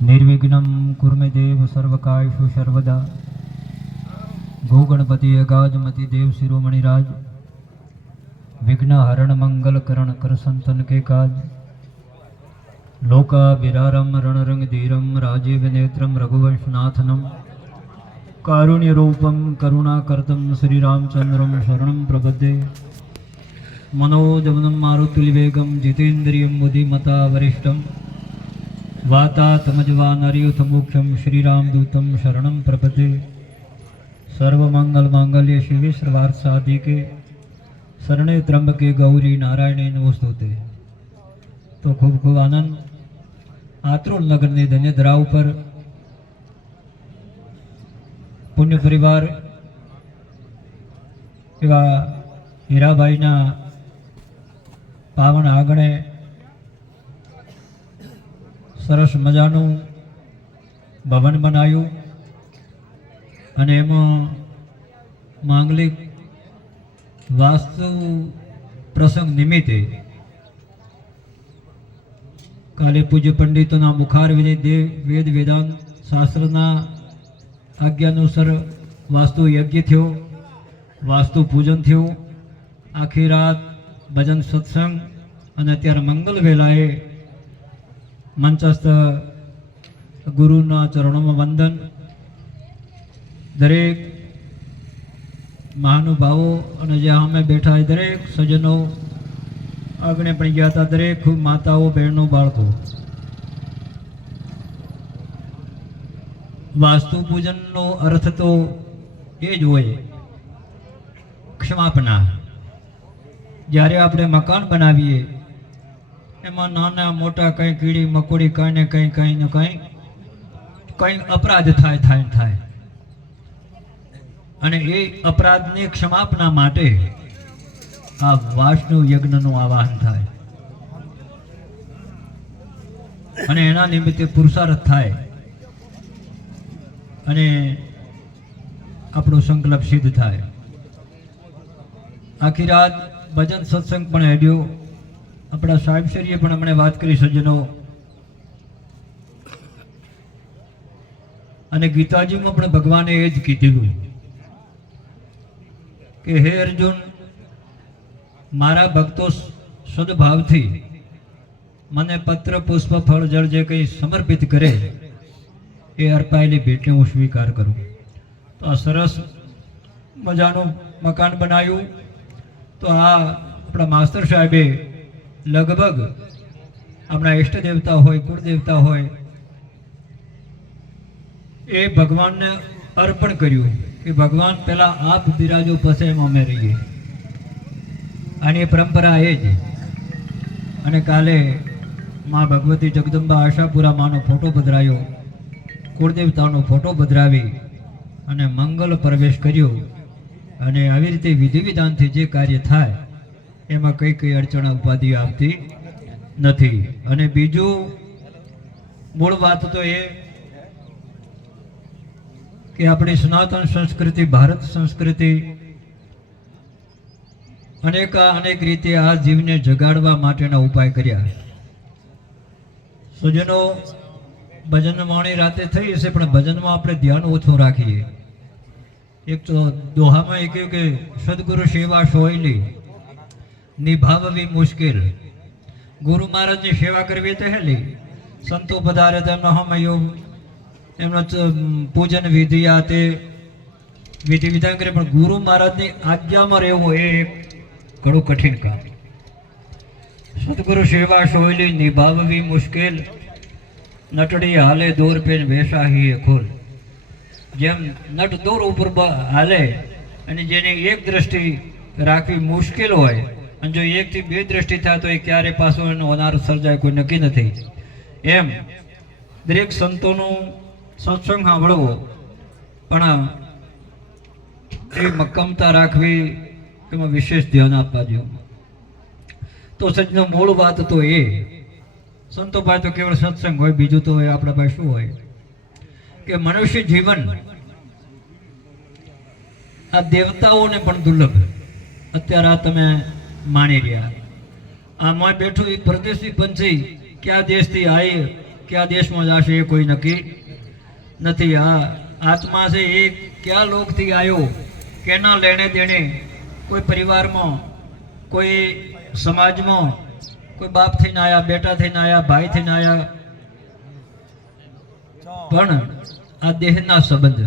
निर्विघ्नं कुर्मे देव सर्वकायेषु सर्वदा। गो गणपति अगाजमति देव शिरोमणिराज। विघ्न हरण मंगल करण कर संतन के काज। लोका विरारम रणरंग धीरम राजीव नेत्रम रघुवंशनाथनम। कारुण्य रूपम करुणाकर्तम श्री रामचंद्रम शरणं प्रपद्ये। मनोजवनं मारुतिवेगं जितेन्द्रियं बुद्धिमता वरिष्ठं। वातात्मजवानर्युतमोक्षं श्रीरामदूतं शरणं प्रपद्ये। सर्वमंगलमांगल्ये शिवे सर्वार्थसाधिके शरणे त्र्यंबके गौरी नारायणे नमोस्तुते। तो खूब खूब आनंद आत्रोल नगर ने धन्य धराव पर पुण्य परिवार एवं हीराबाई पावन आंगणे सरस मजानु भवन बनायु अने एमां मांगलिक वास्तु प्रसंग निमित्ते काले पूज्य पंडितों मुखार विजय देव वेद वेदांत शास्त्रना आज्ञानुसार वास्तु यज्ञ थयो, वास्तु पूजन थयो। आखी रात भजन सत्संग अने अत्यारे मंगल वेलाए मंचस्थ गुरुना चरणों में वंदन। दरेक महानुभावों अने जे सामे बैठा है दरेक सज्जनों आगणे पण गया था, दरेक माताओं बहनों बाळको। वास्तु पूजन नो अर्थ तो ये ज होय क्षमापना। ज्यारे आपणे मकान बनावीए एमां नाना मोटा कई कीड़ी मकोड़ी कई ने कई अपराध थाय अने ए अपराधनी क्षमापना माटे आ वासनु यज्ञनु आवाहन थाय अने एना निमित्ते पुरुषार्थ थाय अने आपणो संकल्प सिद्ध थाय। आखी रात भजन सत्संग पण हेड्यो। अपना साहेबश्रीए पण हमणे वात करी सज्जनो अने गीताजीमां पण भगवाने ए ज कीधुं के हे अर्जुन मारा भक्तो सद्भावथी मने पत्र पुष्प फल जल जे कई समर्पित करे ए अर्पायेली भेटे हूँ स्वीकार करूँ। तो आ सरस मजानु मकान बनायु। तो आ अपना मास्तर साहेबे लगभग अपना इष्ट देवता होय कुल देवता होय ए भगवान ने अर्पण कर्यु कि भगवान पहला आप बिराजो पछी अमे रहीए। आनी परंपरा ए ज अने काले मां भगवती जगदंबा आशापुरा मानो फोटो पधरायो, कुलदेवतानो फोटो पधरावी अने मंगल प्रवेश कर्यो। अने आवी रीते विधि विधानथी जे कार्य थाय एमां कई कई अड़चणा उपाधि आवती नथी। अने बीजू मूळ वात तो ए कि अपनी सनातन संस्कृति भारत संस्कृति अनेक रीते आ जीवने जगाड़वा माटेना उपाय कर्या। सज्जनों भजन वाणी राते थई हशे पण भजन में आपणे ध्यान ओछो राखीए। एक तो दोहा में एक के सदगुरु सेवा सोयली निभाववी मुश्किल। गुरु महाराज की सेवा करवी तो हेली, संतो पधारे तो हम एमनो पूजन विधि आते विधि विधान करे पण गुरु महाराज की आज्ञा में रहेवो ए घणो कठिन काम। सदगुरु सेवा सोयली निभाववी मुश्किल। नटड़ी हाले दौर पेन वैसा ही खोल। जेम नट दौर ऊपर हाले अने जेने एक दृष्टि राखवी मुश्किल होय अने जो एक थी बे दृष्टि थाय तो क्यारे पाछो एनो अनार सर्जाय कोई नक्की नथी। एम दरेक संतोनो सत्संग सांभळवो पण ए मक्कमता राखवी एमां विशेष ध्यान आपवा जोईए। तो सज्जनो मूळ वात तो ए संतो भाई तो केवल सत्संग होय, बीजू तो आपड़ा भाई शू होय कि मनुष्य जीवन आ देवताओं ने पण दुर्लभ अत्यारे तमे माणी रह्या। आ मैं बैठो एक परदेशी पंछी क्या देश थी आई કયા દેશમાં જશે એ કોઈ નક્કી નથી. આ આત્મા છે એ કયા લોકથી આવ્યો, કેના લેણે દેણે, કોઈ પરિવારમાં, કોઈ સમાજમાં, કોઈ બાપ થઈને આવ્યા, બેટા થઈને આવ્યા, ભાઈ થઈને આવ્યા, પણ આ દેહના સંબંધ,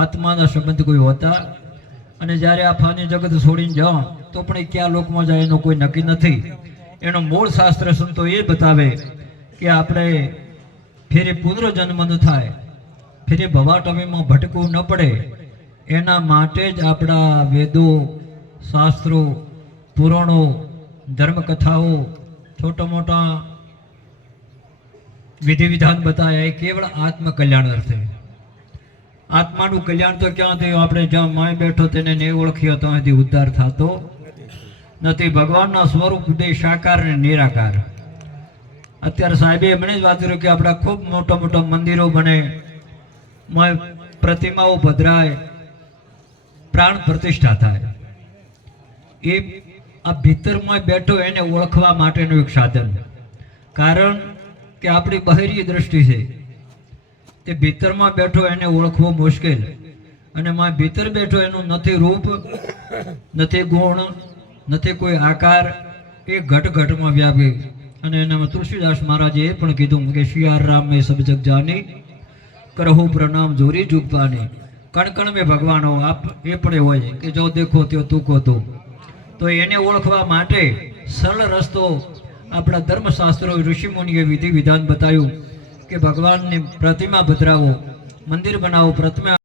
આત્માના સંબંધ કોઈ હોતા. અને જ્યારે આ ફાની જગત છોડીને જાઓ તો પણ એ કયા લોકમાં જાય એનો કોઈ નક્કી નથી. એનો મૂળ શાસ્ત્ર સંતો એ બતાવે કે આપણે ફેરે પુનર્જન્મ ન થાય, ફેરે ભવાટવીમાં ભટકવું ન પડે, એના માટે જ આપણા વેદો, શાસ્ત્રો, પુરાણો, ધર્મકથાઓ, છોટા મોટા વિધિ વિધાન બતાવ્યા એ કેવળ આત્મકલ્યાણ અર્થે. આત્માનું કલ્યાણ તો ક્યાં થયું? આપણે જ્યાં માય બેઠો તેને નહીં ઓળખ્યો તો અહીંથી ઉદ્ધાર થતો નથી. ભગવાનના સ્વરૂપ બે સાકાર અને નિરાકાર. અત્યારે સાહેબે મને જ વાત કર્યું કે આપણા ખૂબ મોટા મોટા મંદિરો બને, પ્રતિમાઓ પધરાય, પ્રાણ પ્રતિષ્ઠા થાય. એ આ ભીતરમાં બેઠો એને ઓળખવા માટેનું એક સાધન. કારણ કે આપણી બહારી દ્રષ્ટિ છે તે ભીતરમાં બેઠો એને ઓળખવો મુશ્કેલ. અને માં ભીતર બેઠો એનું નથી રૂપ, નથી ગુણ, નથી કોઈ આકાર, એ ઘટ ઘટમાં વ્યાપે. અને એનામાં તુલસીદાસ મહારાજે એ પણ કીધું કે શિયાર રામ મેં સબ જગ જાની, કરહુ પ્રણામ જોરી જુગ પાની. કણ કણ મેં ભગવાન હો, આપ એ પણ હોય કે જો દેખો ત્યો તું કો તું. તો એને ઓળખવા માટે સરળ રસ્તો આપણા ધર્મશાસ્ત્રો, ઋષિમુનિએ વિધિ વિધાન બતાવ્યું કે ભગવાનની પ્રતિમા પધરાવો, મંદિર બનાવો, પ્રતિમા